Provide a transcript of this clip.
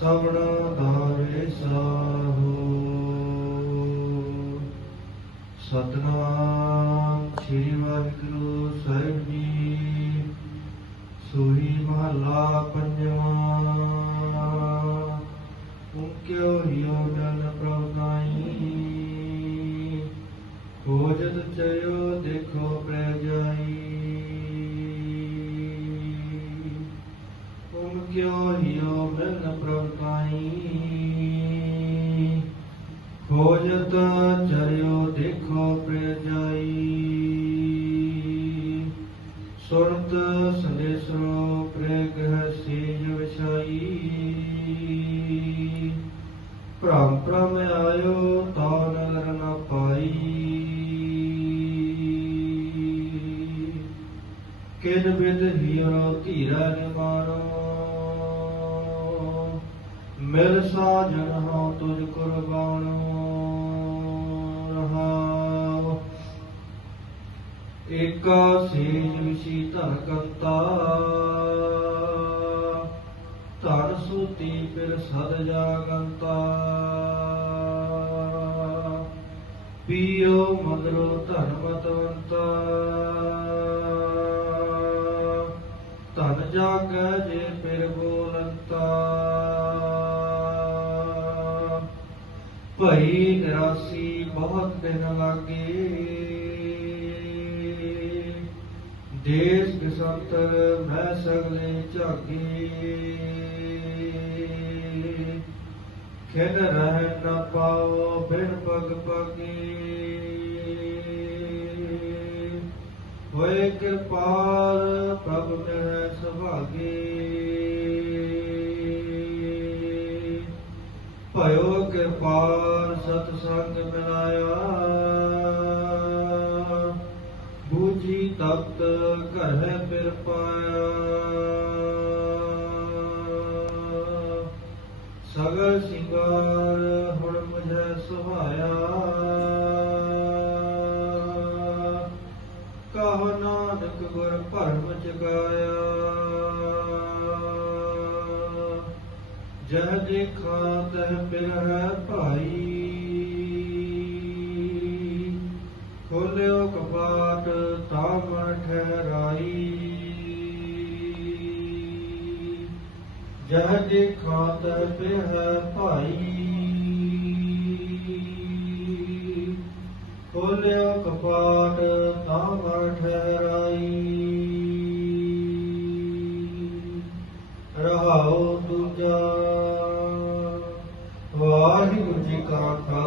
ਸਵਣ ਦਾਰੇ ਸਾਹੋ। ਸਤਨਾਮ ਸ੍ਰੀ ਵਾਹਿਗੁਰੂ ਸਾਹਿਬ ਜੀ। ਸੋਈ ਮਹਲਾ ਪੰਜਵਾਂ। ਓੰਕਿਓ ਹਿਓ ਜਨ ਪ੍ਰਭਨਾਈ ਖੋਜਤ ਚਯੋ ਦੇਖੋ ਪ੍ਰੈ ਜਾਈ। ਓੰਕਿਓ ਹਿਓ ਮਿਲਨ ਪ੍ਰਭਨਾਈ ਖੋਜਤ ਚਰਿਓ ਦੇਖੋ ਪ੍ਰੈ ਜਾਈ ਸੁਰਤ ਸੰਦੇਸੋ ਪ੍ਰੈ ਗ੍ਰਹ ਸੇਜ ਵਿਛਾਈ। ਭ੍ਰਮ ਭ੍ਰਮ ਆਇਓ ਤਾ ਨਗਰ ਨ ਪਾਈ। ਕਿਨ ਬਿਦ ਹੀਰੋ ਧੀਰਾ ਨਿਮਾਨੋ ਮਿਲ ਸਾਜਨ ਹਉ ਤੁਝ ਕੁਰਬਾਨੋ ਰਹਾਉ। ਏਕਾ ਸੇਜ ਵਿਸ਼ੀ ਧਨ ਕੰਤਾ ਧਨ ਸੂਤੀ ਫਿਰ ਸਦ ਜਾਗੰਤਾ। ਪੀਓ ਮਦਰੋ ਧਨ ਮਤਵੰਤਾ ਧਨ ਜਾਗੈ ਜੇ ਪਿਰ ਬੋਲੰਤਾ। ਭਈ ਰਾਸ਼ੀ ਬਹੁਤ ਦਿਨ ਲਾਗੇ। ਦੇਸ ਕਿਸੰਤਰ ਮੈਂ ਸਗਲੇ ਝਾਗੇ। ਖਿਨ ਰਹਿ ਨਾ ਪਾਓ ਬਿਨ ਪਗ ਪਗੇ। ਹੋਏ ਕਿਰਪਾਲ ਪ੍ਰਭ ਮਹਿ ਸੁਭਾਗੇ। ਭਇਓ ਕਿਰਪਾਲ ਸਤ ਸੰਗ ਮਿਲਾਇਆ। ਬੂਝੀ ਤਖਤ ਘਰ ਹੈ ਫਿਰ ਪਾਇਆ। ਸਗਲ ਸਿੰਗਾਰ ਹੁਣ ਮੁਝੈ ਸੁਹਾਇਆ। ਕਹ ਨਾਨਕ ਗੁਰ ਭਰਮ ਜਗਾਇਆ ਜਹ ਦੇਖਾਂ ਤਹ ਪਿਰ ਭਾਈ। ਖੋਲਿਓ ਕਪਾਟ ਤਾਂ ਮਨ ਠਹਿਰਾਈ ਜਹ ਦੇਖਾਂ ਤਹ ਪਿਰ ਭਾਈ। ਖੋਲਿਓ ਕਪਾਟ ਤਾਂ ਮਨ ਠਹਿਰਾਈ। ਰਹਾਉ ਦੂਜਾ